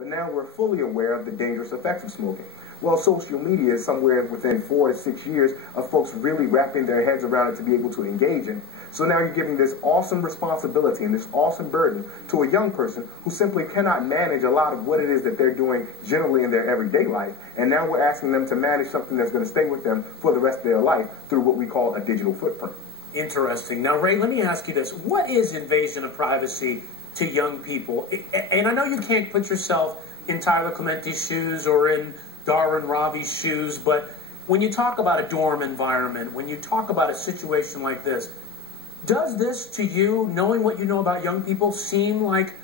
but now we're fully aware of the dangerous effects of smoking. Well, social media is somewhere within 4 to 6 years of folks really wrapping their heads around it to be able to engage in. So now you're giving this awesome responsibility and this awesome burden to a young person who simply cannot manage a lot of what it is that they're doing generally in their everyday life. And now we're asking them to manage something that's going to stay with them for the rest of their life through what we call a digital footprint. Interesting. Now, Ray, let me ask you this. What is invasion of privacy to young people? And I know you can't put yourself in Tyler Clementi's shoes or in Darren Ravi's shoes, but when you talk about a dorm environment, when you talk about a situation like this, does this to you, knowing what you know about young people, seem like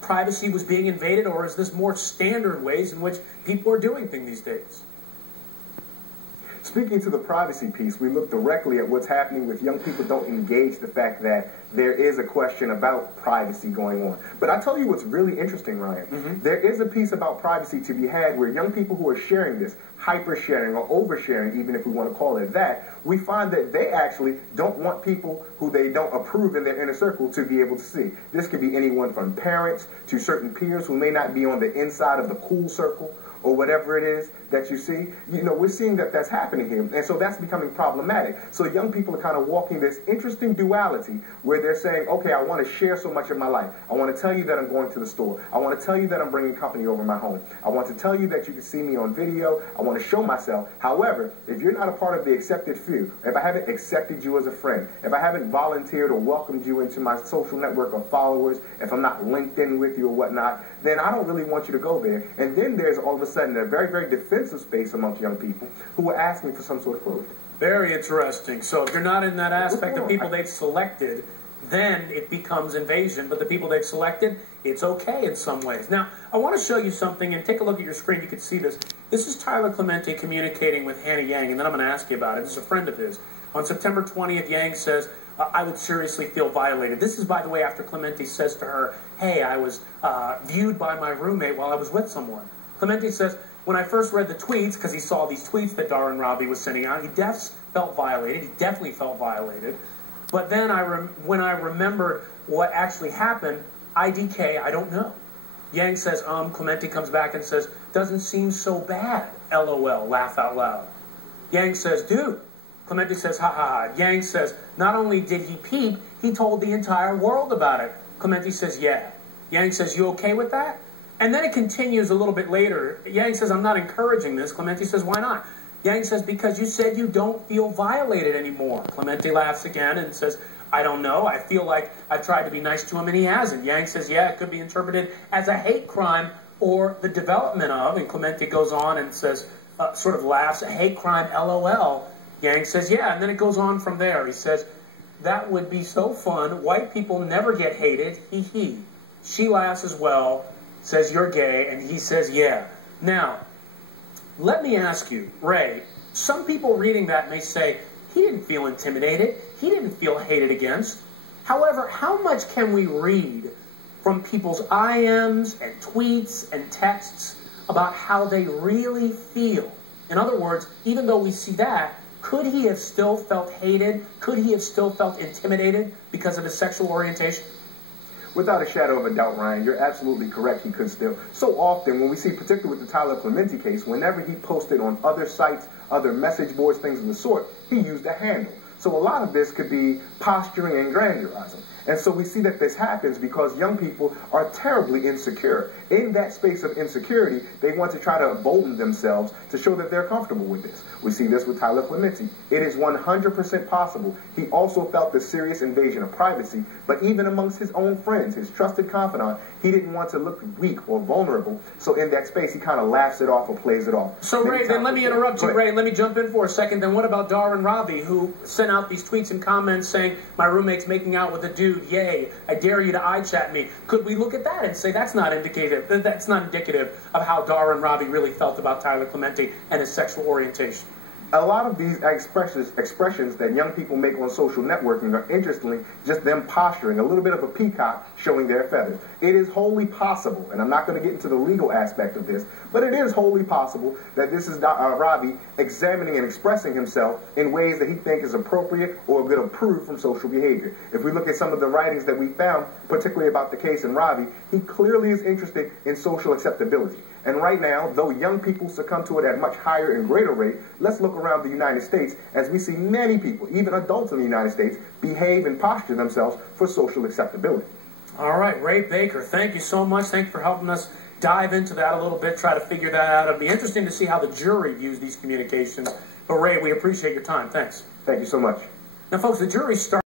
privacy was being invaded, or is this more standard ways in which people are doing things these days? Speaking to the privacy piece, we look directly at what's happening with young people don't engage the fact that there is a question about privacy going on. But I tell you what's really interesting, Ryan. There is a piece about privacy to be had where young people who are sharing this, hyper-sharing or oversharing, even if we want to call it that, we find that they actually don't want people who they don't approve in their inner circle to be able to see. This could be anyone from parents to certain peers who may not be on the inside of the cool circle, or whatever it is that you see. You know, we're seeing that that's happening here. And so that's becoming problematic. So young people are kind of walking this interesting duality where they're saying, okay, I want to share so much of my life. I want to tell you that I'm going to the store. I want to tell you that I'm bringing company over my home. I want to tell you that you can see me on video. I want to show myself. However, if you're not a part of the accepted few, if I haven't accepted you as a friend, if I haven't volunteered or welcomed you into my social network of followers, if I'm not linked in with you or whatnot, then I don't really want you to go there. And then there's all of a sudden a very, very defensive space amongst young people who are asking for some sort of closure. Very interesting. So if you're not in that aspect of people they've selected, then it becomes invasion. But the people they've selected, it's okay in some ways. Now, I want to show you something, and take a look at your screen. You can see this. This is Tyler Clementi communicating with Hannah Yang, and then I'm going to ask you about it. This is a friend of his. On September 20th, Yang says, I would seriously feel violated. This is, by the way, after Clementi says to her, hey, I was viewed by my roommate while I was with someone. Clementi says, when I first read the tweets, because he saw these tweets that Darren Ravi was sending out, he felt violated. He definitely felt violated. But then when I remembered what actually happened, IDK, I don't know. Yang says, Clementi comes back and says, doesn't seem so bad, LOL, laugh out loud. Yang says, dude. Clementi says, ha ha ha. Yang says, not only did he peep, he told the entire world about it. Clementi says, yeah. Yang says, you okay with that? And then it continues a little bit later. Yang says, I'm not encouraging this. Clementi says, why not? Yang says, because you said you don't feel violated anymore. Clementi laughs again and says, I don't know. I feel like I've tried to be nice to him and he hasn't. Yang says, yeah, it could be interpreted as a hate crime or the development of. And Clementi goes on and says, sort of laughs, a hate crime, LOL. Yang says, yeah, and then it goes on from there. He says, that would be so fun. White people never get hated. Hee hee. She laughs as well, says you're gay, and he says, yeah. Now, let me ask you, Ray, some people reading that may say, he didn't feel intimidated. He didn't feel hated against. However, how much can we read from people's IMs and tweets and texts about how they really feel? In other words, even though we see that, could he have still felt hated? Could he have still felt intimidated because of his sexual orientation? Without a shadow of a doubt, Ryan, you're absolutely correct. He could still. So often, when we see, particularly with the Tyler Clementi case, whenever he posted on other sites, other message boards, things of the sort, he used a handle. So a lot of this could be posturing and grandiozing. And so we see that this happens because young people are terribly insecure. In that space of insecurity, they want to try to embolden themselves to show that they're comfortable with this. We see this with Tyler Clementi. It is 100% possible. He also felt the serious invasion of privacy, but even amongst his own friends, his trusted confidant, he didn't want to look weak or vulnerable. So in that space, he kind of laughs it off or plays it off. So Ray, then let me interrupt you, Ray. Let me jump in for a second. Then what about Darren Ravi, who sent out these tweets and comments saying, my roommate's making out with a dude, yay, I dare you to eye-chat me. Could we look at that and say that's not indicative of how Darren Ravi really felt about Tyler Clementi and his sexual orientation? A lot of these expressions that young people make on social networking are, interestingly, just them posturing, a little bit of a peacock showing their feathers. it is wholly possible, and I'm not going to get into the legal aspect of this, but it is wholly possible that this is Ravi examining and expressing himself in ways that he thinks is appropriate or going to approve from social behavior. If we look at some of the writings that we found, particularly about the case in Ravi, he clearly is interested in social acceptability. And right now, though young people succumb to it at a much higher and greater rate, let's look around the United States as we see many people, even adults in the United States, behave and posture themselves for social acceptability. All right, Ray Baker, thank you so much. Thank you for helping us dive into that a little bit, try to figure that out. It'll be interesting to see how the jury views these communications. But Ray, we appreciate your time. Thanks. Thank you so much. Now, folks, the jury starts